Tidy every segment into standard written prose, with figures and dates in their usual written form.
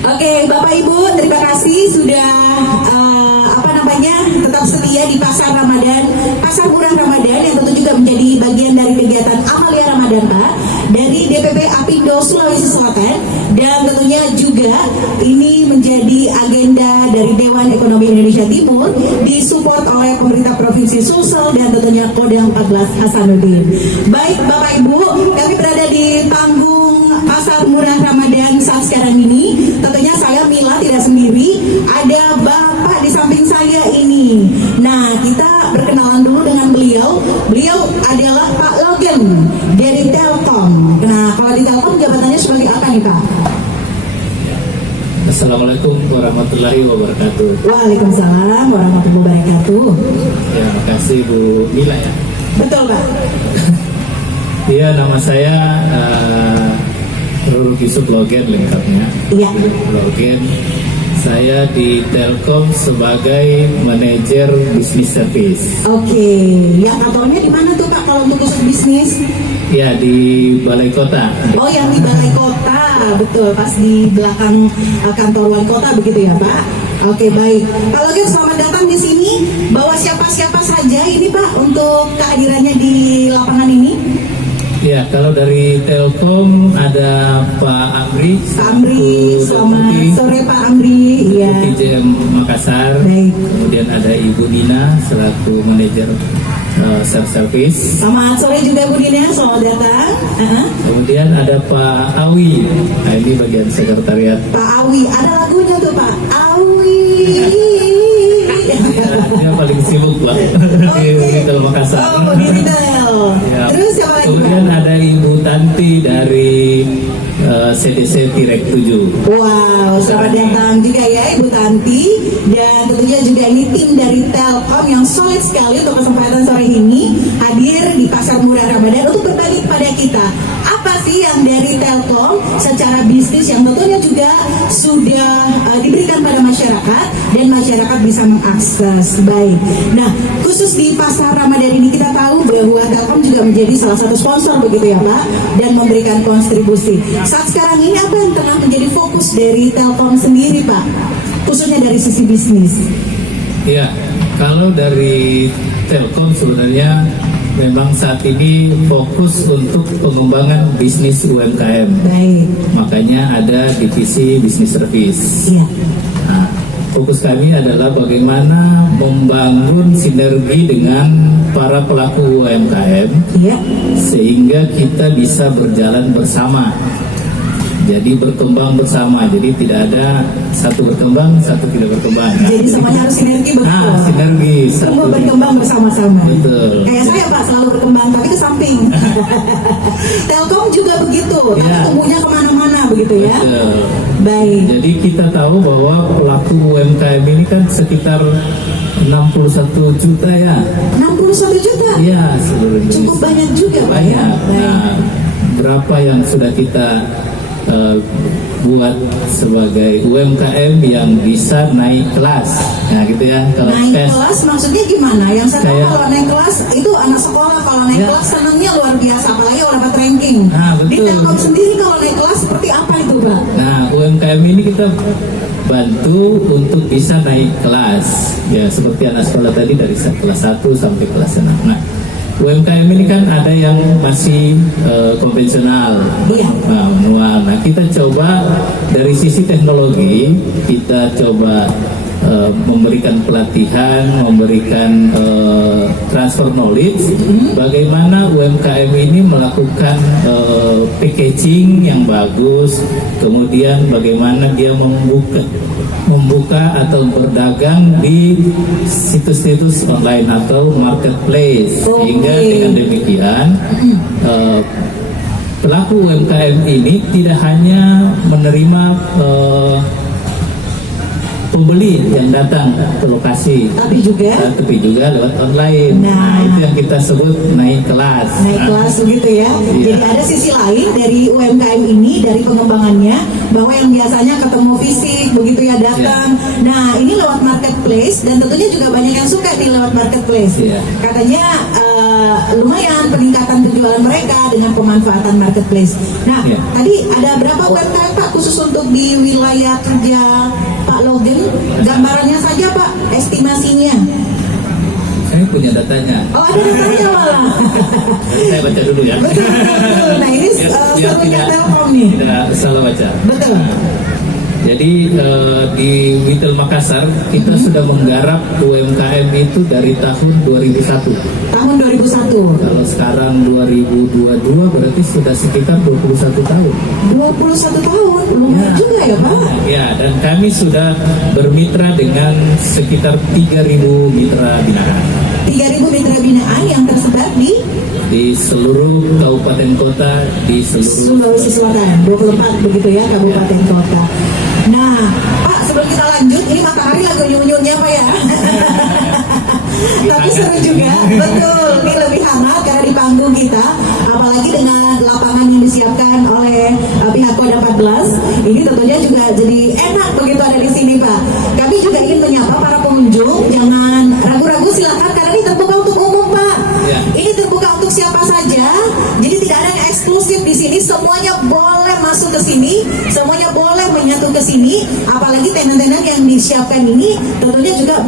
Oke, Bapak Ibu, terima kasih sudah tetap setia di Pasar Ramadan, Pasar Murah Ramadan yang tentu juga menjadi bagian dari kegiatan Amalia Ramadan Pak dari DPP Apindo Sulawesi Selatan, dan tentunya juga ini menjadi agenda dari Dewan Ekonomi Indonesia Timur disupport oleh pemerintah Provinsi Sulsel dan tentunya Kodam 14 Hasanuddin. Baik Bapak Ibu, kami berada di panggung Pasar Murah Ramadan saat sekarang ini. Tentunya saya Mila tidak sendiri, ada Bapak di samping saya ini. Nah, kita berkenalan dulu dengan beliau. Beliau adalah Pak Logan dari Telkom. Nah, kalau di Telkom jabatannya sebagai apa nih Pak? Assalamualaikum warahmatullahi wabarakatuh. Waalaikumsalam warahmatullahi wabarakatuh. Ya, makasih Bu Mila ya. Betul Pak. Iya, nama saya Ruru Yusuf Logan lengkapnya. Iya. Logan. Saya di Telkom sebagai manajer bisnis service. Oke, yang kantornya di mana tuh Pak kalau untuk khusus bisnis? Ya, di Balai Kota. Oh, yang di Balai Kota, betul, pas di belakang kantor wali kota begitu ya Pak? Oke, baik. Pak Logan, selamat datang di sini. Bawa siapa-siapa saja ini Pak untuk kehadirannya di lapangan ini? Ya, kalau dari Telkom ada Pak Amri. Pak Amri, selamat sore Pak Amri. Iya. PJM Makassar. Baik. Kemudian ada Ibu Nina selaku manajer service. Selamat sore juga Bu Dina, selamat datang. Kemudian ada Pak Awi. Nah, ini bagian sekretariat. Pak Awi, ada lagunya tuh Pak Awi. Dia paling sibuk Pak di Retail Makassar. Oh, di retail. Ya. Terus siapa lagi Kemudian Pak? ada Ibu Tanti dari CDC Tirek 7. Wow, selamat datang juga ya Ibu Tanti. Dan tentunya juga ini tim dari Telkom yang solid sekali untuk kesempatan sore ini hadir di Pasar Murah Ramadan untuk berbagi kepada kita apa sih yang dari Telkom secara bisnis yang tentunya juga sudah diberikan pada masyarakat dan masyarakat bisa mengakses. Baik. Nah, khusus di Pasar Ramadan ini kita tahu bahwa Telkom juga menjadi salah satu sponsor begitu ya Pak, dan memberikan kontribusi. Saat sekarang ini apa yang tengah menjadi fokus dari Telkom sendiri Pak, khususnya dari sisi bisnis? Ya, kalau dari Telkom sebenarnya memang saat ini fokus untuk pengembangan bisnis UMKM. Baik. Makanya ada divisi bisnis service. Iya. Nah, fokus kami adalah bagaimana membangun sinergi dengan para pelaku UMKM, Iya. sehingga kita bisa berjalan bersama. Jadi berkembang bersama, jadi tidak ada satu berkembang, satu tidak berkembang. Jadi semuanya harus sinergi betul. Nah, sinergi. Semua berkembang bersama-sama. Betul. Kayak saya Pak selalu berkembang tapi ke samping. Telkom juga begitu, tapi Ya. tumbuhnya kemana-mana begitu ya. Betul. Baik. Jadi kita tahu bahwa pelaku UMKM ini kan sekitar 61 juta ya. 61 juta. Iya, seluruh Indonesia. Cukup banyak juga Pak ya. Banyak. Baik. Nah, berapa yang sudah kita buat sebagai UMKM yang bisa naik kelas, nah gitu ya. Kalau Naik kelas maksudnya gimana? Yang saya tahu Kayak- kalau naik kelas itu anak sekolah, kalau naik Ya. kelas senangnya luar biasa, apalagi kalau dapat ranking. Nah, Di betul. Telkom sendiri kalau naik kelas seperti apa itu Pak? Nah, UMKM ini kita bantu untuk bisa naik kelas. Ya, seperti anak sekolah tadi dari kelas 1 sampai kelas 6. Nah, UMKM ini kan ada yang masih konvensional, Iya. manual. Nah, kita coba dari sisi teknologi, kita coba memberikan pelatihan, memberikan transfer knowledge, bagaimana UMKM ini melakukan packaging yang bagus, kemudian bagaimana dia membuka atau berdagang di situs-situs online atau marketplace. Sehingga dengan demikian pelaku UMKM ini tidak hanya menerima pembeli yang datang ke lokasi, Tapi juga tapi juga lewat online. Nah. Itu yang kita sebut naik kelas. naik kelas begitu ya. Iya. Jadi ada sisi lain dari UMKM ini, dari pengembangannya, bahwa yang biasanya ketemu fisik begitu ya datang. Nah, ini lewat marketplace dan tentunya juga banyak yang suka di lewat marketplace. Iya. Katanya lumayan peningkatan penjualan mereka dengan pemanfaatan marketplace. Nah, Ya. tadi ada berapa UMKM Pak khusus untuk di wilayah kerja Pak Logan? Gambarannya saja Pak, estimasinya. Saya punya datanya. Oh, ada datanya malah. Saya baca dulu ya. Betul, betul. Nah, ini Biar serunya Telkom nih. tidak salah baca. Betul. Jadi di Witel Makassar kita sudah menggarap UMKM itu dari tahun 2001. Tahun 2001. Kalau sekarang 2022 berarti sudah sekitar 21 tahun. 21 tahun, lumayan juga ya Pak. Ya, dan kami sudah bermitra dengan sekitar 3.000 mitra binaan 3.000 mitra binaan yang tersebar di seluruh kabupaten kota di seluruh. Sulawesi Selatan, 24 begitu ya kabupaten kota. Nah, Pak sebelum kita lanjut, ini matahari lagi unyu-unyunya Pak ya. Tapi seru juga, betul. Ini lebih hangat karena di panggung kita, apalagi dengan lapangan yang disiapkan oleh pihak Koda 14. Ini tentunya juga jadi enak begitu ada di sini Pak. Kami juga ingin menyapa para pengunjung, jangan ragu-ragu silakan karena ini terbuka untuk umum Pak. Ya. Ini terbuka untuk siapa saja, jadi tidak ada yang eksklusif di sini. Semuanya boleh masuk ke sini, semuanya boleh menyatu ke sini. Apalagi tenan-tenan yang disiapkan ini tentunya juga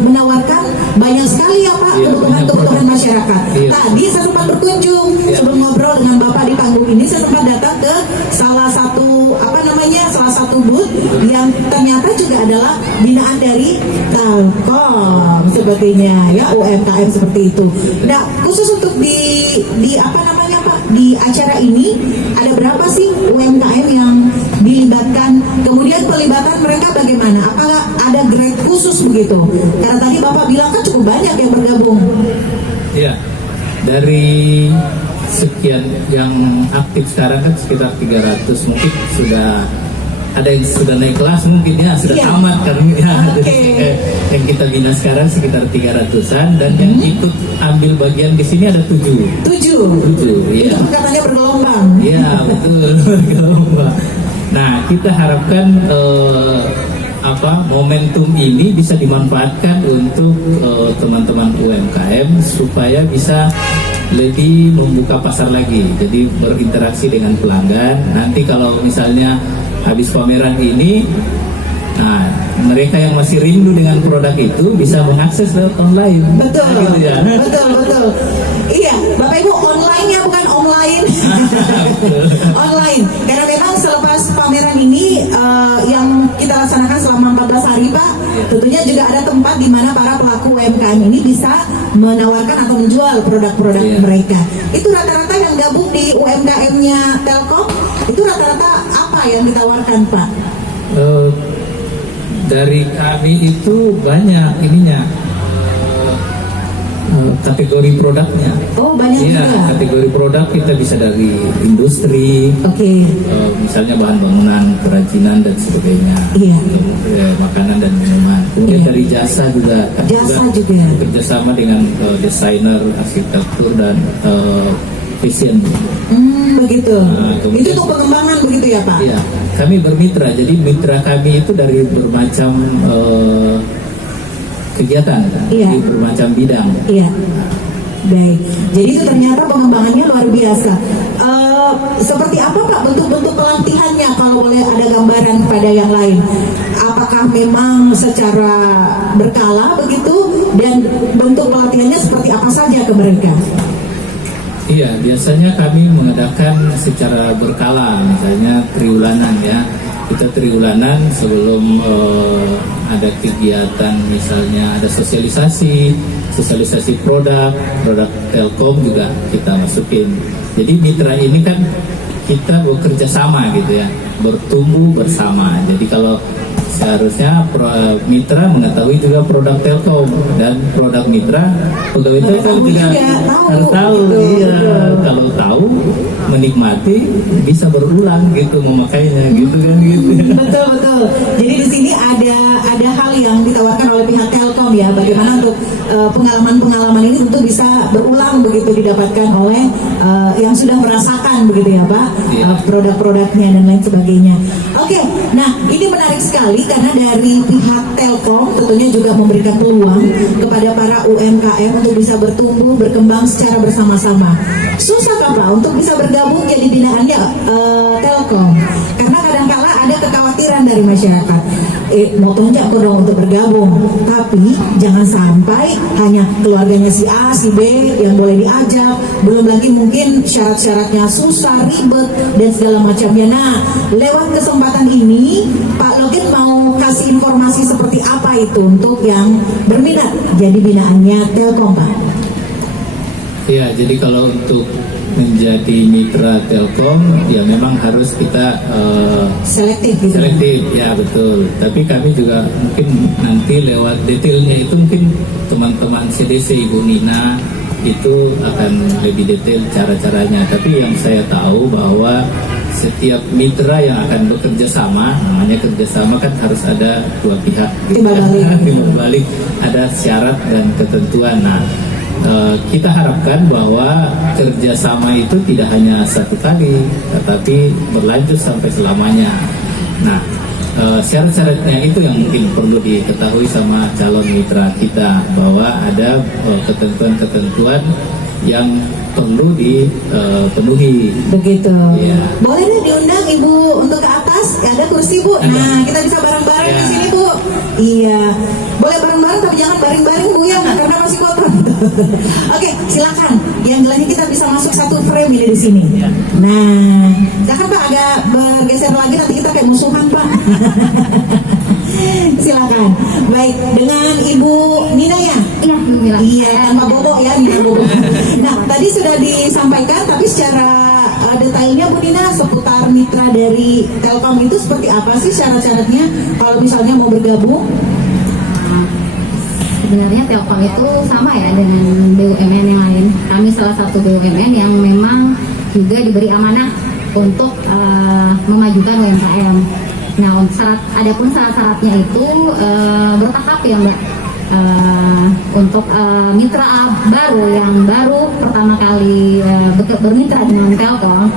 menawarkan banyak sekali ya Pak Iya, kebutuhan masyarakat. Iya. Tadi saya sempat berkunjung sebelum ngobrol dengan Bapak di panggung ini, saya sempat datang ke salah satu salah satu booth yang ternyata juga adalah binaan dari Telkom sepertinya ya, UMKM seperti itu. Nah, khusus untuk di apa namanya Pak, di acara ini ada berapa sih UMKM yang dilibatkan? Kemudian pelibatan mereka bagaimana? Apakah ada grade khusus begitu? Karena tadi Bapak bilang kan cukup banyak yang bergabung. Ya, dari sekian yang aktif sekarang kan sekitar 300, mungkin sudah ada yang sudah naik kelas mungkin ya, sudah Iya. tamat kan ya. Oke. Jadi, yang kita bina sekarang sekitar 300-an dan yang ikut ambil bagian di sini ada 7. 7. Ya. Itu katanya bergelombang. Iya, betul. Nah, kita harapkan momentum ini bisa dimanfaatkan untuk teman-teman UMKM supaya bisa lebih membuka pasar lagi, jadi berinteraksi dengan pelanggan. Nanti kalau misalnya habis pameran ini, nah mereka yang masih rindu dengan produk itu bisa mengakses lewat online. Betul. Nah, gitu ya. Betul. Iya, Bapak Ibu, online-nya bukan online. Online. Karena memang selepas pameran ini yang kita laksanakan selama 14 hari Pak, tentunya juga ada tempat di mana para pelaku UMKM ini bisa menawarkan atau menjual produk-produk mereka. Itu rata-rata yang gabung di UMKM-nya Telkom, itu rata-rata apa yang ditawarkan Pak? Dari kami itu banyak ininya, kategori produknya. Oh, banyak Iya, juga. kategori produk kita bisa dari industri, Oke. misalnya bahan bangunan, kerajinan dan sebagainya. Iya. Makanan dan minuman. Kemudian Iya. dari jasa juga. Jasa juga. Kerjasama dengan desainer, arsitektur dan fashion. Begitu. Nah, kemudian- Itu untuk pengembangan begitu ya Pak? Iya, kami bermitra. Jadi mitra kami itu dari bermacam kegiatan, Iya. di bermacam bidang. Iya. Baik. Jadi itu ternyata pengembangannya luar biasa. Seperti apa Pak bentuk-bentuk pelatihannya kalau boleh ada gambaran kepada yang lain? Apakah memang secara berkala begitu dan bentuk pelatihannya seperti apa saja ke mereka? Iya, biasanya kami mengadakan secara berkala, misalnya triwulanan ya. Kita triwulanan sebelum ada kegiatan, misalnya ada sosialisasi produk Telkom juga kita masukin. Jadi mitra ini kan kita bekerja sama gitu ya, bertumbuh bersama. Jadi kalau seharusnya mitra mengetahui juga produk Telkom dan produk mitra pegawai Telkom juga harus tahu. Gitu. Iya, kalau tahu menikmati bisa berulang gitu memakainya gitu kan gitu. Betul. Jadi di sini ada hal yang ditawarkan oleh pihak Telkom ya, bagaimana untuk pengalaman-pengalaman ini tentu bisa berulang begitu didapatkan oleh yang sudah merasakan begitu ya Pak, produk-produknya dan lain sebagainya. Oke, nah ini menarik sekali karena dari pihak Telkom tentunya juga memberikan peluang kepada para UMKM untuk bisa bertumbuh, berkembang secara bersama-sama. Susah kan Pak untuk bisa bergabung jadi binaannya Telkom? Karena kadang-kala ada kekhawatiran dari masyarakat. Mau tonjak kok dong untuk bergabung, tapi jangan sampai hanya keluarganya si A, si B yang boleh diajak, belum lagi mungkin syarat-syaratnya susah, ribet dan segala macamnya. Nah, lewat kesempatan ini Pak Login mau kasih informasi seperti apa itu untuk yang berminat jadi binaannya Telkom Pak? Ya, jadi kalau untuk menjadi mitra Telkom, ya memang harus kita selektif gitu. Selektif, ya betul. Tapi kami juga mungkin nanti lewat detailnya itu mungkin teman-teman CDC Ibu Nina itu akan lebih detail cara-caranya. Tapi yang saya tahu bahwa setiap mitra yang akan bekerja sama, namanya kerjasama kan harus ada dua pihak. Timbal balik, ada syarat dan ketentuan. Nah, kita harapkan bahwa kerjasama itu tidak hanya satu kali, tetapi berlanjut sampai selamanya. Nah, syarat-syaratnya itu yang mungkin perlu diketahui sama calon mitra kita, bahwa ada ketentuan-ketentuan yang perlu dipenuhi. Begitu. Ya. Boleh nih diundang Ibu untuk ke atas, ya, ada kursi Bu. Nah, kita bisa bareng-bareng di sini Bu. Iya, boleh bareng-bareng tapi jangan baring-baring Bu ya, karena masih kotor. Oke, silakan. Yang jelasnya kita bisa masuk satu frame ini di sini. Nah, silakan Pak agak bergeser lagi, nanti kita kayak musuhan Pak. Silakan. Baik, dengan Ibu Nina ya? Iya, Bu Mila. Iya, Pak Bobo ya, Nina Bobo. Nah, tadi sudah disampaikan, tapi secara detailnya Bu Nina seputar mitra dari Telkom itu seperti apa sih syarat-syaratnya kalau misalnya mau bergabung? Sebenarnya Telkom itu sama ya dengan BUMN yang lain. Kami salah satu BUMN yang memang juga diberi amanah untuk memajukan UMKM. Nah, adapun syarat-syaratnya itu bertahap ya Mbak. Untuk mitra baru yang baru pertama kali bermitra dengan Telkom,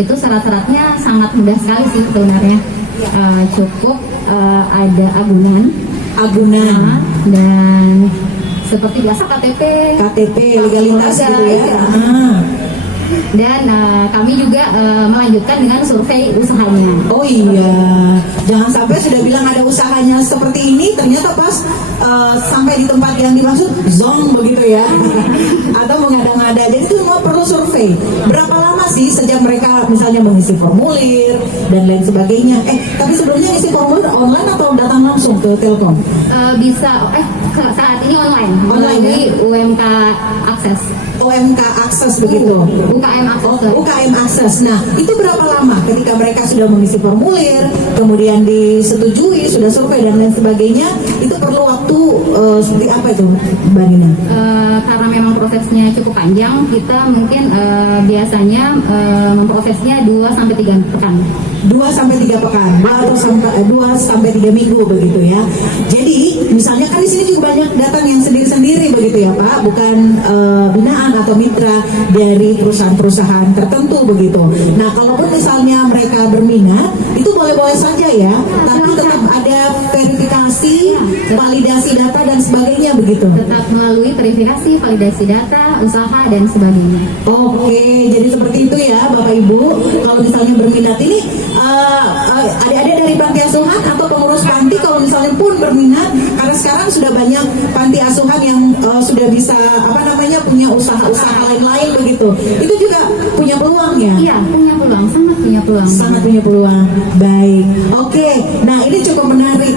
itu syarat-syaratnya sangat mudah sekali sih sebenarnya. Cukup ada agunan, dan seperti biasa KTP legalitas gitu ya. Dan kami juga melanjutkan dengan survei usahanya. Oh iya, jangan sampai sudah bilang ada usahanya seperti ini, ternyata pas sampai di tempat yang dimaksud zong begitu ya, atau mengada-ngada. Jadi itu semua perlu survei. Berapa lama sih sejak mereka misalnya mengisi formulir dan lain sebagainya? Tapi sebelumnya isi formulir online atau datang langsung ke Telkom? Bisa saat ini online ya? melalui UMK Akses. UMK Akses begitu. UKM Akses. UKM Akses. Nah, itu berapa lama ketika mereka sudah mengisi formulir, kemudian disetujui, sudah survei dan lain sebagainya, itu perlu waktu seperti apa itu, Mbak Nina? Karena memang prosesnya cukup panjang, kita mungkin biasanya memprosesnya 2-3 pekan. 2-3 pekan, atau 2-3 minggu begitu ya. Jadi, misalnya kan di sini juga banyak datang yang sendiri-sendiri begitu ya Pak, bukan binaan atau mitra dari perusahaan-perusahaan tertentu begitu. Nah, kalaupun misalnya mereka berminat, itu boleh-boleh saja ya, tapi tetap ada verifikasi, validasi data dan sebagainya begitu. Tetap melalui verifikasi, validasi data, usaha dan sebagainya. Oke, jadi seperti itu ya Bapak Ibu. Kalau misalnya berminat ini, adik-adik dari panti asuhan atau pengurus panti kalau misalnya pun berminat, karena sekarang sudah banyak panti asuhan yang sudah bisa punya usaha-usaha lain-lain begitu. Itu juga punya peluang ya? Iya, punya peluang, sangat punya peluang. Sangat punya peluang. Baik. Oke. Nah, ini cukup menarik.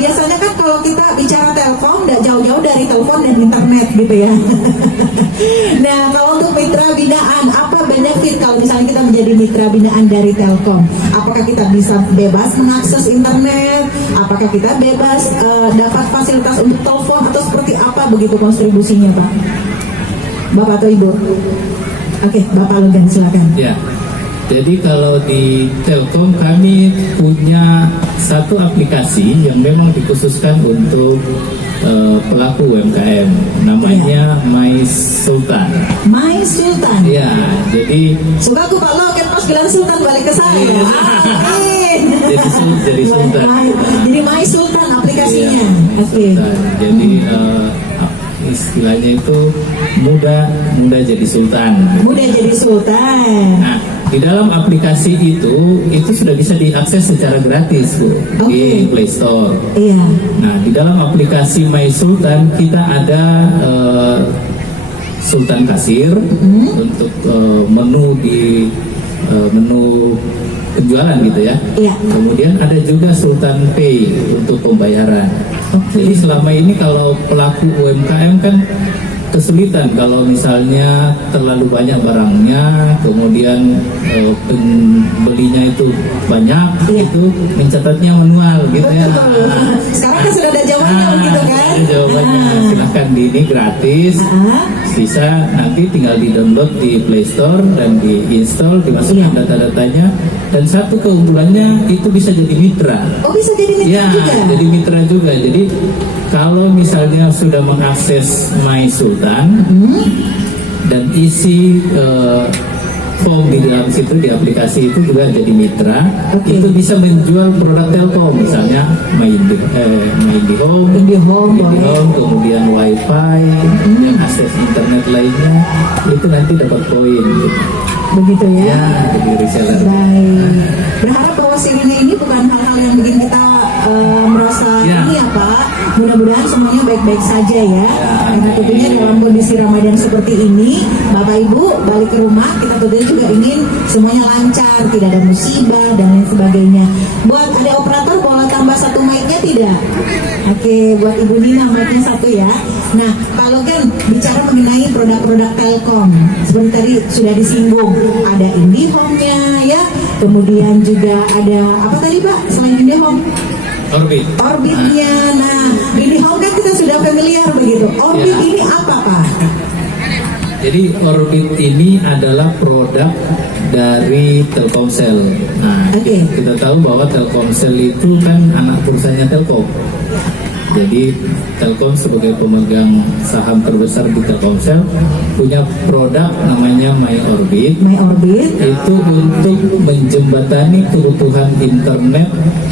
Biasanya kan kalau kita bicara Telkom, tidak jauh-jauh dari telepon dan internet gitu ya. Nah, kalau untuk mitra binaan, apa benefit kalau misalnya kita menjadi mitra binaan dari Telkom? Apakah kita bisa bebas mengakses internet? Apakah kita bebas dapat fasilitas untuk telepon atau seperti apa begitu kontribusinya, Pak? Bapak atau Ibu? Oke, Bapak Logan silakan. Ya. Jadi kalau di Telkom kami punya satu aplikasi yang memang dikhususkan untuk pelaku UMKM, namanya My Sultan. My Sultan. Ya, jadi Suka aku Pak Lo kan pas bilang Sultan balik ke saya. Iya. Amin. jadi Sultan. Jadi My Sultan aplikasinya. Iya, Oke. Sultan. Jadi istilahnya itu muda jadi sultan. Mudah jadi Sultan. Nah, di dalam aplikasi itu sudah bisa diakses secara gratis, Bu, di Oke. Play Store. Iya. Nah, di dalam aplikasi My Sultan kita ada Sultan Kasir untuk menu di menu penjualan gitu ya. Iya. Kemudian ada juga Sultan Pay untuk pembayaran. Jadi selama ini kalau pelaku UMKM kan kesulitan kalau misalnya terlalu banyak barangnya, kemudian pembelinya itu banyak, Iya. itu mencatatnya manual gitu ya. Betul. Sekarang kan sudah ada jawabannya begitu kan? Ada jawabannya. Silahkan di ini gratis. Ah. Bisa nanti tinggal di download di Play Store dan diinstal, dimasukkan Iya. data-datanya. Dan satu keunggulannya itu bisa jadi mitra. Oh bisa jadi mitra Ya, juga. jadi mitra juga. Jadi kalau misalnya sudah mengakses My Sultan dan isi form di dalam situ, di aplikasi itu juga jadi mitra, Oke. itu bisa menjual produk Telkom, misalnya IndiHome, IndiHome, boleh. kemudian WiFi dan akses internet lainnya, itu nanti dapat poin. Begitu ya. Ya, jadi reseller. Baik. Berharap bahwa sirine ini bukan hal-hal yang bikin kita merasa Ya. ini ya Pak. Mudah-mudahan semuanya baik-baik saja ya. Karena amin. tentunya dalam kondisi Ramadan seperti ini, Bapak Ibu balik ke rumah, kita tentunya juga ingin semuanya lancar, tidak ada musibah dan lain sebagainya. Buat ada operator boleh tambah satu mic-nya tidak? Oke, buat Ibu Nina mic-nya satu ya. Nah, kalau kan bicara mengenai produk-produk Telkom, seperti tadi sudah disinggung, ada IndiHome-nya ya, kemudian juga ada apa tadi Pak selain IndiHome? Orbit. Orbitnya. Nah, IndiHome kan kita sudah familiar begitu. Orbit Ya. ini apa Pak? Jadi Orbit ini adalah produk dari Telkomsel. Nah, Oke. kita tahu bahwa Telkomsel itu kan anak perusahaannya Telkom. Jadi Telkom sebagai pemegang saham terbesar di Telkomsel punya produk namanya My Orbit. My Orbit. Itu untuk menjembatani kebutuhan internet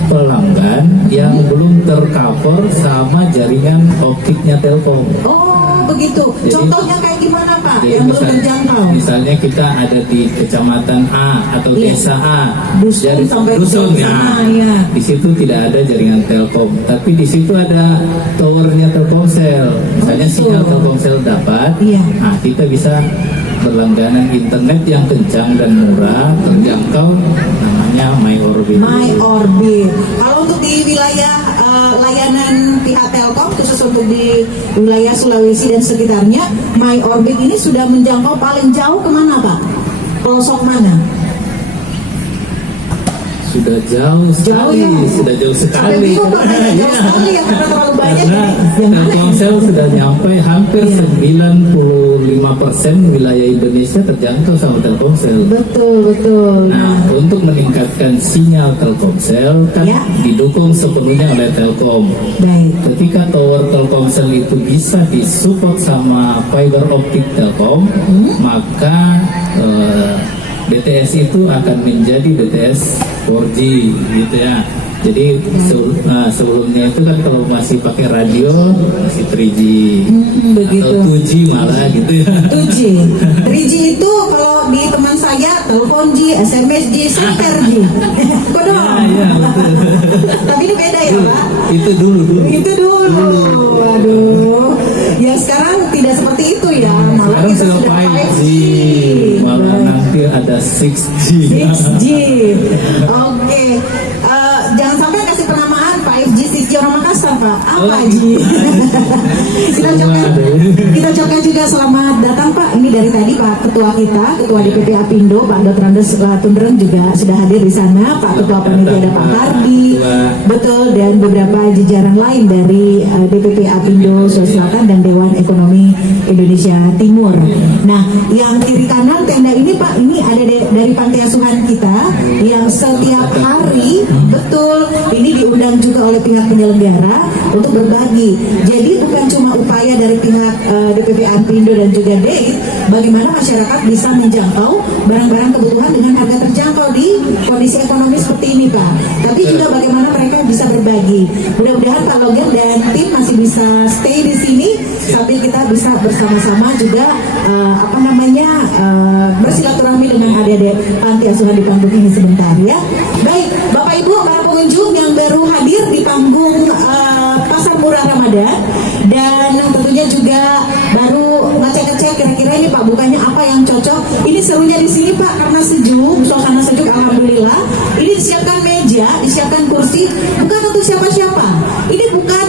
pelanggan yang belum tercover sama jaringan optiknya Telkom. Oh, begitu. Jadi- Contohnya kayak gimana Pak Jadi yang belum terjangkau? misalnya kita ada di kecamatan A atau Iya. desa A, Dusun sampai dusun ke ya. sana, ya. Di situ tidak ada jaringan Telkom, tapi di situ ada towernya Telkomsel. Misalnya Oh, gitu. sinyal Telkomsel dapat, Iya. nah kita bisa berlangganan internet yang kencang dan murah, terjangkau, namanya My Orbit. My Orbit. Kalau untuk di wilayah layanan pihak Telkom khusus untuk di wilayah Sulawesi dan sekitarnya, My Orbit ini sudah menjangkau paling jauh kemana Pak? Pelosok mana? Sudah jauh sekali, ya? sudah jauh Sampai sekali. bingung Pak, jauh Iya. sekali ya karena terlalu banyak. Karena Yang mana Telkomsel sudah nyampe hampir Iya. 95% wilayah Indonesia terjangkau sama Telkomsel. Betul, betul. Nah, untuk meningkatkan sinyal Telkomsel kan Ya. didukung sepenuhnya oleh Telkom. Baik. Ketika tower Telkomsel itu bisa disupport sama fiber optik Telkom, maka BTS itu akan menjadi BTS 4G gitu ya. Jadi sebelumnya itu kan kalau masih pakai radio masih 3G Begitu. atau 2G malah gitu ya. 2G. 3G itu kalau di teman saya telepon G, SMS G, center G. Kok dong? Ya, betul. Tapi ini beda ya Pak? Itu dulu. Itu dulu. Waduh. Ya sekarang tidak seperti itu ya. Malah Sekarang kita sudah sudah 5G, malah Baik. nanti ada 6G. 6G. Oke. Jangan sampai kasih penamaan 5G, 6G orang Makassar Pak. Apa Oh. G? Kita ucapkan juga selamat datang Pak. Ini dari tadi Pak Ketua kita, Ketua DPP Apindo, Pak Dr. Andes Tundreng juga sudah hadir di sana. Pak Ketua Panitia ada Pak Kardi. betul, dan beberapa jajaran lain dari DPP Apindo Sulawesi Selatan dan Dewan Ekonomi Indonesia Timur. Nah, yang kiri kanan tenda ini Pak, ini ada dari panti asuhan kita yang setiap hari betul ini diundang juga oleh pihak penyelenggara untuk berbagi. Jadi bukan cuma upaya dari pihak DPP Apindo dan juga DEIT, bagaimana masyarakat bisa menjangkau barang-barang kebutuhan dengan harga terjangkau di kondisi ekonomi seperti ini Pak. Tapi juga bagaimana mereka bisa berbagi. Mudah-mudahan Pak Logan dan tim masih bisa stay di sini sambil kita bisa bersama-sama juga bersilaturahmi dengan adik-adik panti asuhan di panggung ini sebentar ya. Baik, Bapak Ibu para pengunjung yang baru hadir di panggung Pasar Murah Ramadan dan tentunya juga baru ngecek-ngecek kira-kira ini Pak bukannya apa yang cocok. Ini serunya di sini Pak karena sejuk, suasana sejuk alhamdulillah. Ini disiapkan meja, disiapkan kursi bukan untuk siapa-siapa. Ini bukan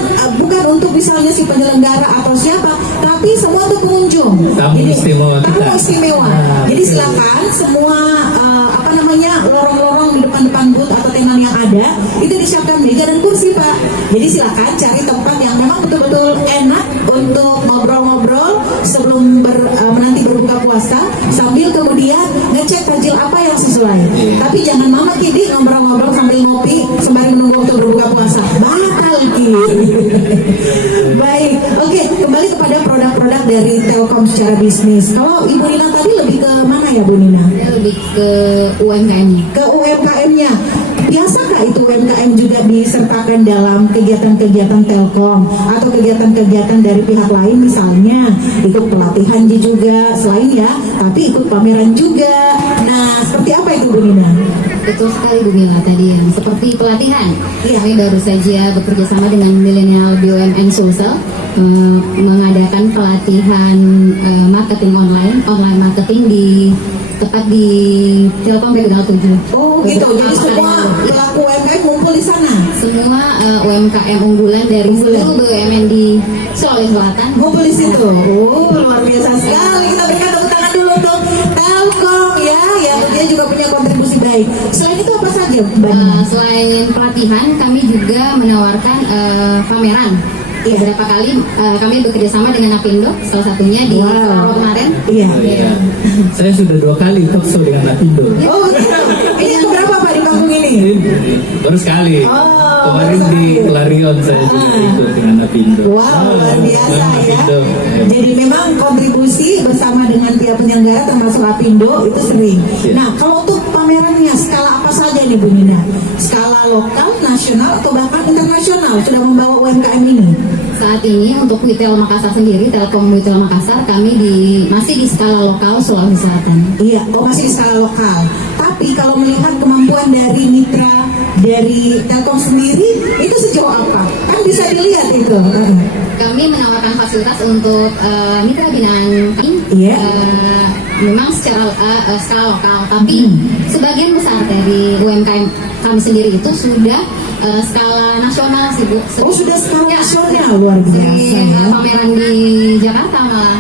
untuk misalnya si penyelenggara atau siapa, tapi semua untuk pengunjung. Tamu istimewa kita. Tamu istimewa. Jadi silakan semua lorong-lorong di depan booth atau tenan yang ada itu disiapkan meja dan kursi Pak. Jadi silakan cari tempat yang memang betul-betul enak untuk ngobrol-ngobrol sebelum menanti berbuka puasa sambil kemudian ngecek tajil apa yang sesuai. Tapi jangan mama kidi ngobrol-ngobrol sambil ngopi sembari menunggu waktu berbuka puasa. Batal gitu. Baik, oke, kembali kepada produk-produk dari Telkom secara bisnis. Kalau Ibu Nina tadi lebih ke mana ya Bu Nina? Lebih ke UMKM-nya. Ke UMKM-nya. Biasakah itu UMKM juga disertakan dalam kegiatan-kegiatan Telkom atau kegiatan-kegiatan dari pihak lain misalnya ikut pelatihan juga selain ya, tapi ikut pameran juga. Nah, seperti apa itu Bu Nina? Betul sekali Bu Mila tadi yang seperti pelatihan. Iya. Kami baru saja bekerja sama dengan Millennial BUMN Sulsel mengadakan pelatihan marketing online marketing tepat di Telkom Regional 7. Oh gitu, jadi semua pelaku UMKM ngumpul di sana? Semua UMKM unggulan dari seluruh BUMN di Sulawesi Selatan ngumpul di situ. Oh, luar biasa sekali. Kita berikan tepuk tangan dulu untuk Telkom ya, yang dia juga punya kontribusi baik. Selain itu apa saja Mbak Nina? Selain pelatihan, kami juga menawarkan pameran. Beberapa kali kami bekerja sama dengan Apindo, salah satunya di Semarang kemarin. Iya. Oh, iya. Saya sudah 2 kali talk show dengan Apindo. Oh, gitu. Ini yang keberapa Pak di panggung ini? Baru sekali. Oh, Kemarin baru di sekali. Clarion saya juga ikut dengan Apindo. Wow, luar biasa ya. Apindo. Jadi memang kontribusi bersama dengan pihak penyelenggara termasuk Apindo itu sering. Iya. Nah, kalau untuk pamerannya skala apa saja nih Bu Nina? Skala lokal, nasional, atau bahkan internasional sudah membawa UMKM ini? Saat ini untuk Retail Makassar sendiri, Telkom Retail Makassar, kami masih di skala lokal Sulawesi Selatan. Iya, oh masih di skala lokal. Tapi kalau melihat kemampuan dari mitra dari Telkom sendiri, itu sejauh apa? Kan bisa dilihat itu. Kami menawarkan fasilitas untuk mitra binaan kami, Iya. memang secara skala lokal, tapi sebagian besar dari UMKM kami sendiri itu sudah skala nasional sih Bu. Oh sudah skala Ya, nasional, luar biasa sering ya. pameran di Jakarta malah.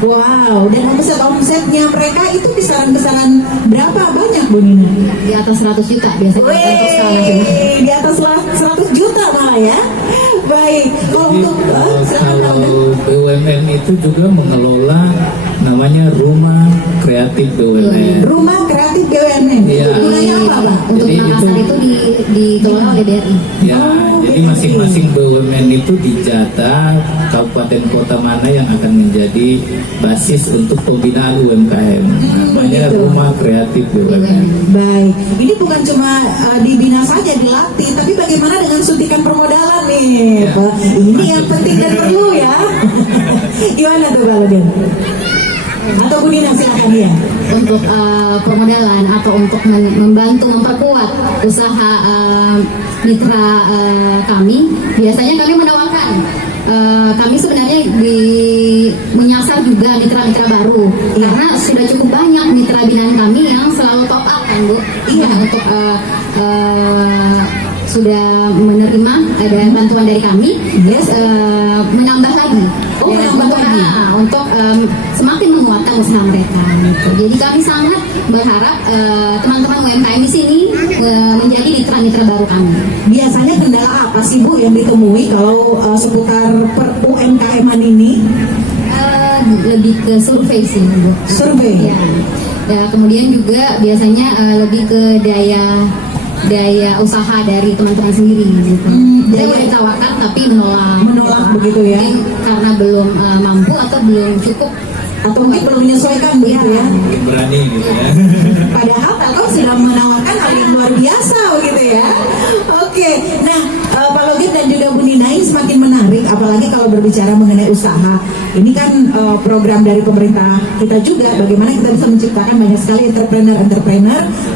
Wow, dan omsetnya mereka itu kisaran-kisaran berapa banyak Bu Nina? Di atas 100 juta biasanya untuk skala nasional. Di atas 100 juta malah ya. Baik, kalau Jadi, untuk kalau BUMN itu juga mengelola namanya Rumah Kreatif BUMN. Rumah Kreatif BUMN. Iya. Gunanya apa Pak? Untuk Jadi Makassar itu dikelola oleh BRI. Ya, Oh, jadi BRI. masing-masing BUMN itu dijatah kabupaten kota mana yang akan menjadi basis untuk pembinaan UMKM. Namanya begitu. Rumah Kreatif BUMN. Baik, ini bukan cuma dibina saja, dilatih, tapi bagaimana dengan suntikan permodalan nih? Ya. Pak? Ini yang penting dan perlu ya. Gimana tuh Pak Logan? Atau Bu Nina silakan ya. Untuk permodalan atau untuk membantu memperkuat usaha mitra kami, biasanya kami menawarkan kami sebenarnya menyasar juga mitra-mitra baru karena sudah cukup banyak mitra binaan kami yang selalu top up kan Bu. Iya. Untuk sudah menerima ada bantuan dari kami, terus menambah lagi. Oh, menambah lagi. Untuk semakin menguatkan usaha mereka. Gitu. Jadi kami sangat berharap teman-teman UMKM di sini menjadi mitra-mitra baru kami. Biasanya kendala apa sih Bu yang ditemui kalau seputar per UMKM-an ini? Lebih ke survei sih, Bu. Survei. Ya. Ya, kemudian juga biasanya lebih ke daya usaha dari teman-teman sendiri gitu. Saya udah ditawarkan tapi menolak begitu ya. Mungkin karena belum mampu atau belum cukup Atau mungkin belum menyesuaikan begitu ya. Belum berani gitu ya. Padahal Telkom sudah menawarkan hal yang luar biasa begitu ya. Oke, nah Pak Login dan juga Bu Nina ini semakin menarik, apalagi kalau berbicara mengenai usaha. Ini kan program dari pemerintah kita juga, bagaimana kita bisa menciptakan banyak sekali entrepreneur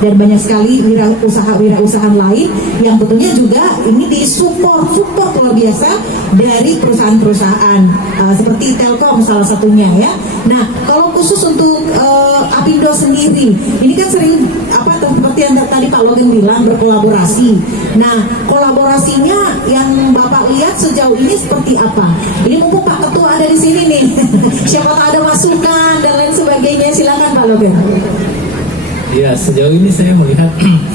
dan banyak sekali wirausahaan lain yang tentunya juga ini support luar biasa dari perusahaan-perusahaan seperti Telkom salah satunya ya. Nah, kalau khusus untuk Apindo sendiri, ini kan sering seperti yang tadi Pak Login bilang berkolaborasi. Nah, kolaborasinya yang Bapak lihat sejauh ini seperti apa? Ini mumpung Pak Ketua ada di sini nih. Siapa tahu ada masukan dan lain sebagainya. Silakan Pak Login. Ya, sejauh ini saya melihat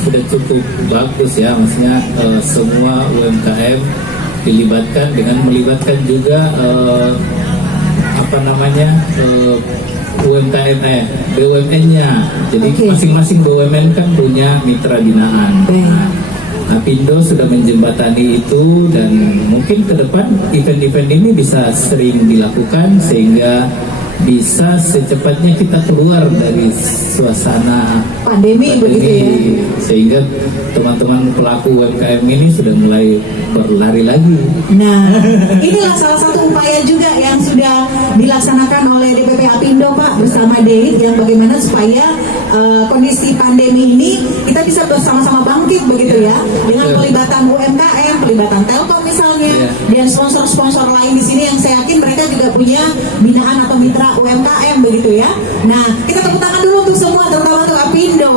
sudah cukup bagus ya, maksudnya semua UMKM dilibatkan dengan melibatkan juga UMKM BUMN-nya. Jadi masing-masing BUMN kan punya mitra binaan. Nah, Apindo sudah menjembatani itu dan mungkin ke depan event-event ini bisa sering dilakukan sehingga bisa secepatnya kita keluar dari suasana pandemi begitu ya. Sehingga teman-teman pelaku UMKM ini sudah mulai berlari lagi. Nah, inilah salah satu upaya juga yang sudah dilaksanakan oleh DPP Apindo Pak bersama DEIT, yang bagaimana supaya kondisi pandemi ini kita bisa bersama-sama bangkit begitu ya, dengan pelibatan UMKM, pelibatan Telkom misalnya, dan sponsor-sponsor lain di sini yang saya yakin mereka juga punya binaan atau mitra UMKM begitu ya. Nah, kita tepuk tangan dulu untuk semua, terutama untuk Apindo.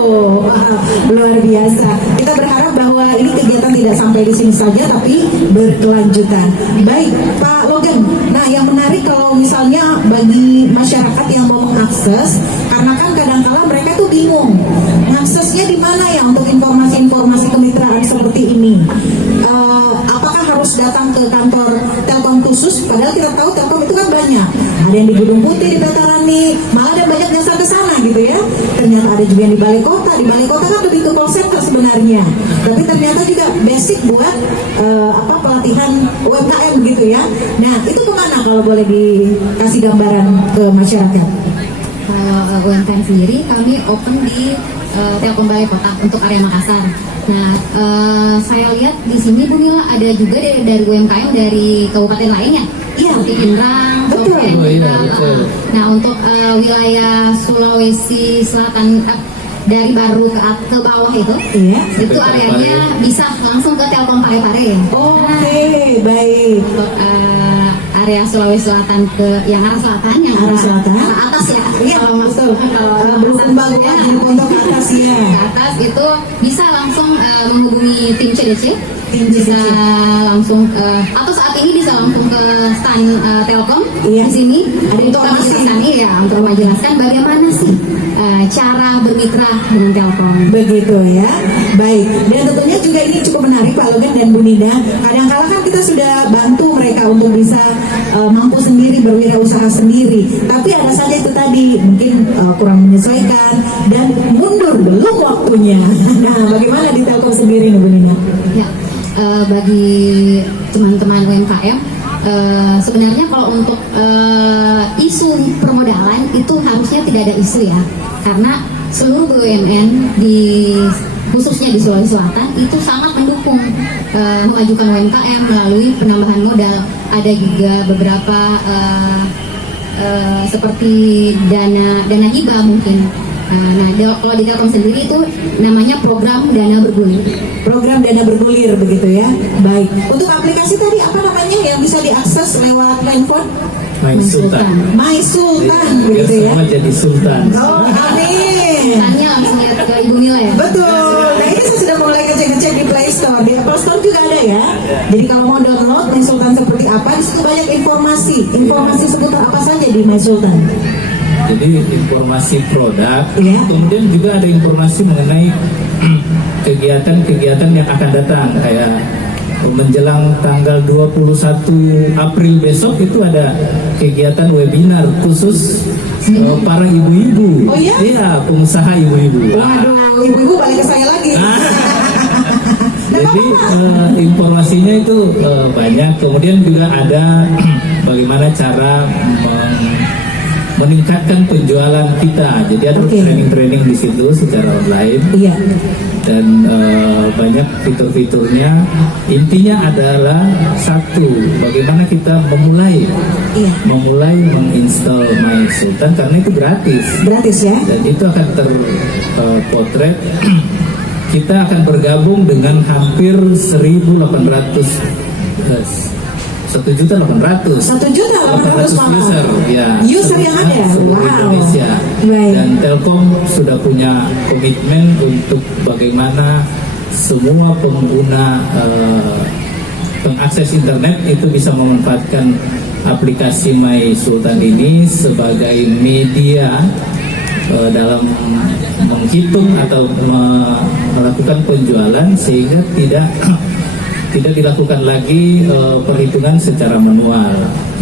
Luar biasa. Kita berharap bahwa ini kegiatan tidak sampai di sini saja, tapi berkelanjutan. Baik, Pak Login. Nah, yang menarik kalau misalnya bagi masyarakat yang mau mengakses, karena kan kadang-kala mereka tuh bingung aksesnya di mana ya untuk informasi-informasi kemitraan seperti ini. Apakah harus datang ke kantor Telkom khusus? Padahal kita tahu Telkom itu kan banyak. Ada yang di Gedung Putih, di Veterani, malah ada banyak jasa ke sana gitu ya. Ternyata ada juga yang di Balai Kota. Di Balai Kota kan lebih ke call center sebenarnya. Tapi ternyata juga basic buat pelatihan UMKM gitu ya. Nah, itu kemana kalau boleh dikasih gambaran ke masyarakat? Kalau UMKM sendiri kami open di Telkom Balai Kota untuk area Makassar. Nah, saya lihat di sini Bu Mila ada juga dari UMKM dari kabupaten lainnya. Iya, seperti Pindrang, Soken. Betul. Nah, untuk wilayah Sulawesi Selatan dari baru ke bawah itu areanya bisa langsung ke Telkom Parepare. Oke, baik. Untuk area Sulawesi Selatan ke yang arah selatan, arah atas ya. Iya, kalau berkembang untuk ke atas ya. Ke atas itu bisa langsung menghubungi tim CDC. Bisa langsung atau saat ini bisa langsung ke stand Telkom di sini untuk menjelaskan bagaimana sih cara bermitra dengan Telkom. Begitu ya. Baik. Dan tentunya juga ini cukup menarik Pak Login dan Bu Nina. Kadang-kala kan kita sudah bantu mereka untuk bisa mampu sendiri, berwirausaha sendiri. Tapi ada saja itu tadi mungkin kurang menyesuaikan dan mundur belum waktunya. Nah, bagaimana di Telkom sendiri nih Bu Nina? Ya. Bagi teman-teman UMKM, sebenarnya kalau untuk isu permodalan itu harusnya tidak ada isu ya, karena seluruh BUMN khususnya di Sulawesi Selatan itu sangat mendukung memajukan UMKM melalui penambahan modal. Ada juga beberapa seperti dana hibah mungkin. Nah, kalau di Telkom sendiri itu namanya program dana bergulir. Program dana bergulir begitu ya. Baik. Untuk aplikasi tadi apa namanya yang bisa diakses lewat handphone? My Sultan. My Sultan begitu ya. Semua jadi sultan. Oh, amin. Sultannya langsung lihat ke Ibu Mila ya. Betul. Nah, ini saya sudah mulai ngecek di Play Store. Di Apple Store juga ada ya. Jadi kalau mau download My Sultan seperti apa, di situ banyak informasi seputar apa saja di My Sultan. Jadi informasi produk, Iya. kemudian juga ada informasi mengenai kegiatan-kegiatan yang akan datang, kayak menjelang tanggal 21 April besok itu ada kegiatan webinar khusus para ibu-ibu. Oh iya? Iya, pengusaha ibu-ibu. Waduh, ibu-ibu balik ke saya lagi. Jadi informasinya itu banyak. Kemudian juga ada bagaimana cara meningkatkan penjualan kita. Jadi ada Oke. training-training di situ secara online. Iya. Dan banyak fitur-fiturnya. Intinya adalah satu, bagaimana kita memulai Iya. menginstal My Sultan, karena itu gratis Gratis ya. dan itu akan terpotret. Kita akan bergabung dengan hampir 1.800 1.800.000 1.800.000 malah. user, ya. User yang ada. Seluruh Wow. Indonesia. Baik. Dan Telkom sudah punya komitmen untuk bagaimana semua pengguna pengakses internet itu bisa memanfaatkan aplikasi My Sultan ini sebagai media dalam menghitung atau melakukan penjualan, sehingga tidak dilakukan lagi perhitungan secara manual.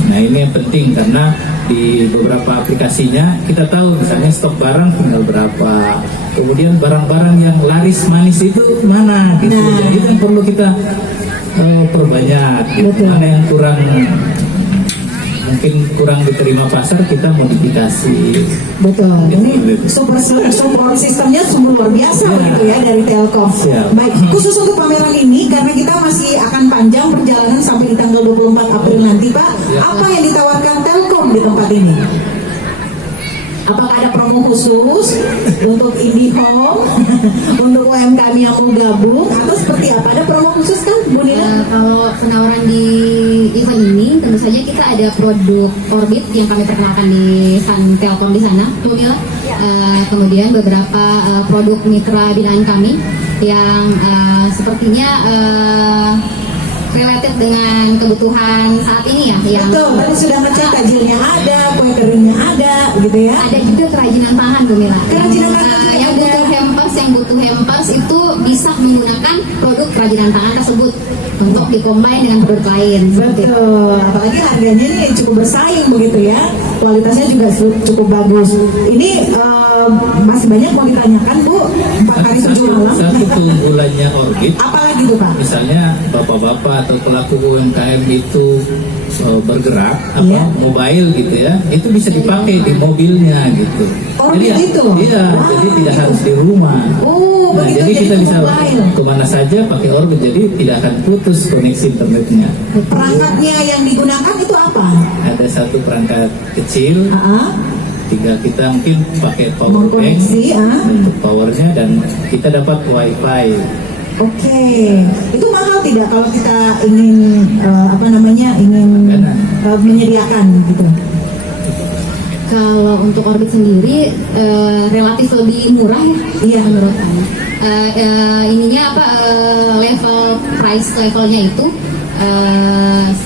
Nah, ini yang penting karena di beberapa aplikasinya kita tahu misalnya stok barang tinggal berapa, kemudian barang-barang yang laris manis itu mana gitu. Nah. Jadi itu yang perlu kita perbanyak. Gitu. Betul. Mana yang mungkin kurang diterima pasar, kita modifikasi. Betul. Ini support sistemnya sungguh luar biasa Ya. begitu ya dari Telkom. Siap. Baik, khusus untuk pameran ini karena kita masih akan panjang perjalanan sampai di tanggal 24 April nanti, Pak. Ya. Apa yang ditawarkan Telkom di tempat ini? Apakah ada promo khusus untuk IndiHome, untuk UMKM yang mau gabung, atau seperti apa? Ada promo khusus kan, Bu Nina? Kalau penawaran di event ini, tentu saja kita ada produk Orbit yang kami perkenalkan di Telkom di sana, Bu Mila. Kemudian beberapa produk mitra binaan kami yang sepertinya related dengan kebutuhan saat ini ya. Yang Betul, tadi sudah ngecek tajilnya ada, kue keringnya ada, gitu ya. ada juga kerajinan tangan, Bu Mila. Kerajinan tangan juga yang ada. butuh hampers itu bisa menggunakan produk kerajinan tangan tersebut untuk dikombin dengan produk lain. Seperti itu. Betul, apalagi harganya ini cukup bersaing begitu ya, kualitasnya juga cukup bagus. Ini masih banyak mau ditanyakan, Bu, 4 hari 7 malam. Satu keunggulannya Orbit, Apalagi tuh, Pak? misalnya bapak-bapak atau pelaku UMKM itu bergerak Iya. mobile gitu ya, itu bisa dipakai di mobilnya gitu. Orbit Jadi itu? iya, Wah, jadi tidak gitu. harus di rumah. Oh, Nah, begitu, jadi jadi kita bisa mobile. kemana saja pakai Orbit, jadi tidak akan putus koneksi internetnya. Perangkatnya yang digunakan itu apa? Ada satu perangkat kecil, tinggal kita mungkin pakai power bank Mengkoneksi, untuk powernya, dan kita dapat wifi. Oke, itu mahal tidak kalau kita ingin menyediakan gitu? Kalau untuk Orbit sendiri relatif lebih murah ya. Iya. Menurut kami. Level price levelnya itu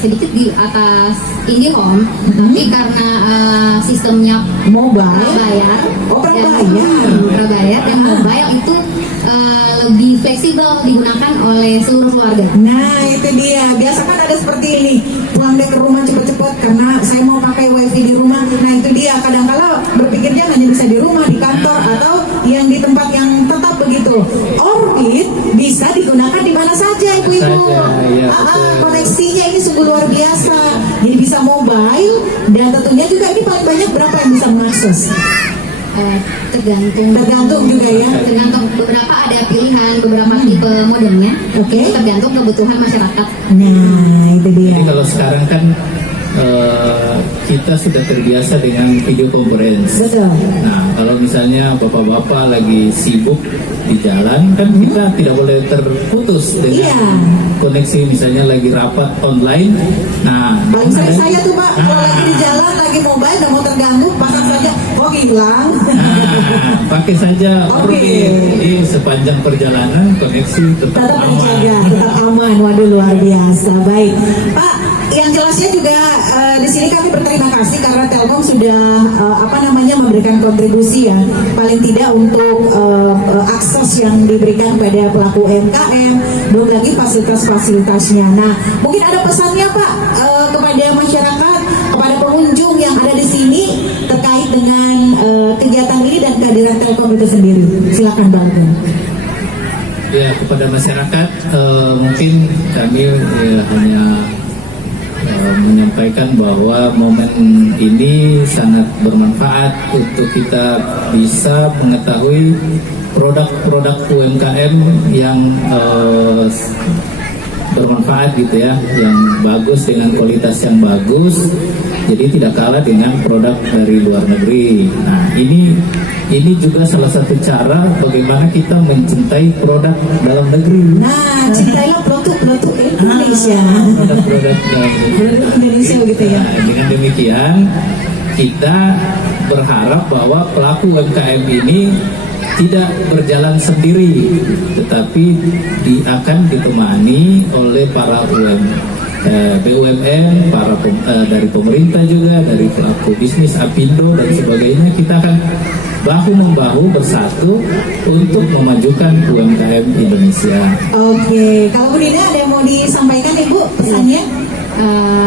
sedikit di atas IndiHome, tapi karena sistemnya Mobile. prabayar, Prabayar. dan mobile itu lebih fleksibel digunakan oleh seluruh keluarga. Nah, itu dia. Biasa kan ada seperti ini, pulang deh ke rumah cepet-cepet karena saya mau pakai wifi di rumah. Nah, itu dia. Kadang-kala berpikirnya hanya bisa di rumah, di kantor, atau yang di tempat yang tetap begitu. Orbit bisa digunakan di mana saja, ibu-ibu. Saja, ya, betul. Koneksinya ini sungguh luar biasa. Jadi bisa mobile, dan tentunya juga ini paling banyak berapa yang bisa mengakses? Tergantung juga ya. Tergantung, beberapa ada pilihan beberapa tipe modemnya. Oke. Itu tergantung kebutuhan masyarakat. Nah, itu dia. Jadi kalau sekarang kan kita sudah terbiasa dengan video conference. Betul. Nah, kalau misalnya bapak-bapak lagi sibuk di jalan, kan kita tidak boleh terputus dengan Iya. koneksi, misalnya lagi rapat online. Nah, Paling sering saya tuh, Pak, kalau lagi di jalan, lagi mobile, nggak mau terganggu, pasang saja. Oh, hilang. Nah, pakai saja Oke. Orbit. Jadi sepanjang perjalanan koneksi tetap Tetap aman. terjaga, tetap aman. Waduh, luar biasa. Baik, Pak. Yang jelasnya juga di sini kami berterima kasih karena Telkom sudah memberikan kontribusi ya, paling tidak untuk akses yang diberikan pada pelaku UMKM, belum lagi fasilitas-fasilitasnya. Nah, mungkin ada pesannya Pak kepada masyarakat, kepada pengunjung yang ada di sini terkait dengan kegiatan ini dan kehadiran Telkom itu sendiri. Silakan Bang. Ya, kepada masyarakat mungkin kami hanya menyampaikan bahwa momen ini sangat bermanfaat untuk kita bisa mengetahui produk-produk UMKM yang bermanfaat gitu ya, yang bagus dengan kualitas yang bagus, jadi tidak kalah dengan produk dari luar negeri. Nah, ini juga salah satu cara bagaimana kita mencintai produk dalam negeri. Nah, cintailah produk-produk Indonesia. Produk-produk dalam negeri. Indonesia gitu ya. Nah, dengan demikian kita berharap bahwa pelaku UMKM ini tidak berjalan sendiri, tetapi akan ditemani oleh para BUMN, dari pemerintah juga, dari pelaku bisnis Apindo dan sebagainya. Kita akan bahu-membahu bersatu untuk memajukan UMKM Indonesia. Oke, kalau Bu Nina ada yang mau disampaikan Ibu pesannya?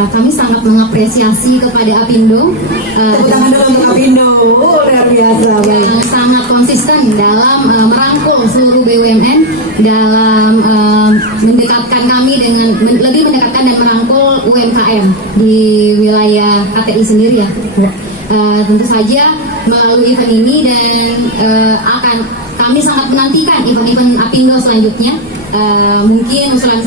Kami sangat mengapresiasi kepada Apindo Tepuk tangan dulu untuk Apindo. Luar biasa. Baik. yang sangat konsisten dalam merangkul seluruh BUMN dalam mendekatkan kami dengan lebih mendekatkan dan merangkul UMKM di wilayah KTI sendiri ya. Tentu saja melalui event ini dan akan kami sangat menantikan event-event Apindo selanjutnya. Mungkin usulan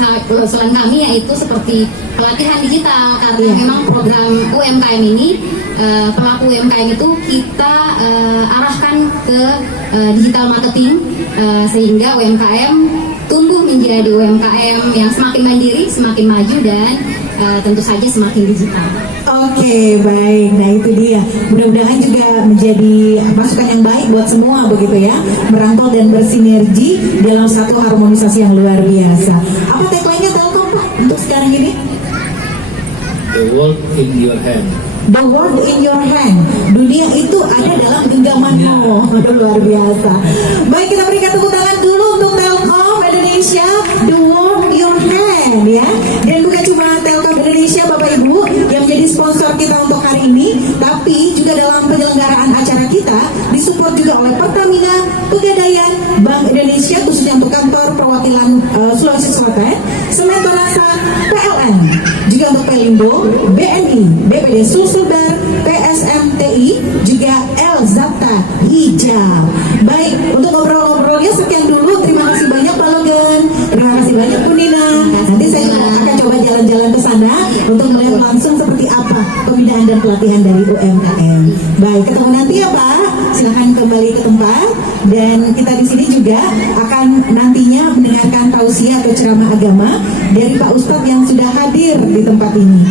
kami yaitu seperti pelatihan digital, karena memang program UMKM ini pelaku UMKM itu kita arahkan ke digital marketing sehingga UMKM tumbuh menjadi UMKM yang semakin mandiri, semakin maju dan tentu saja semakin digital. Oke, baik. Nah, itu dia. Mudah-mudahan juga menjadi masukan yang baik buat semua begitu ya. Merangkul dan bersinergi dalam satu harmonisasi yang luar biasa. Apa tagline-nya Telkom Pak untuk sekarang ini? The world in your hand. The world in your hand. Dunia itu ada dalam genggamanmu. Aduh, luar biasa. Baik, kita berikan tepuk tangan dulu untuk Telkom Indonesia. The world in your hand ya. Dan bukan cuma Telkom Indonesia Bapak Ibu yang menjadi sponsor kita untuk hari ini, tapi juga dalam penyelenggaraan acara kita disupport juga oleh Pertamina, Pegadaian, Bank Indonesia khususnya untuk kantor perwakilan Sulawesi Selatan, Sementorasa, PLN, juga untuk Pelindo, BNI, BPD Sulselbar, PSMTI, juga Elzata Hijau. Baik, untuk ngobrol-ngobrolnya sekian dulu. Terima kasih banyak Pak Logan. Terima kasih banyak Bu Nina. Nanti saya juga akan coba jalan-jalan ke sana untuk melihat langsung seperti apa pembinaan dan pelatihan dari UMKM. Baik, ketemu nanti ya Pak. Silahkan kembali ke tempat. Dan kita di sini juga akan nantinya mendengarkan tausiah atau ceramah agama dari Pak Ustadz yang sudah hadir di tempat ini.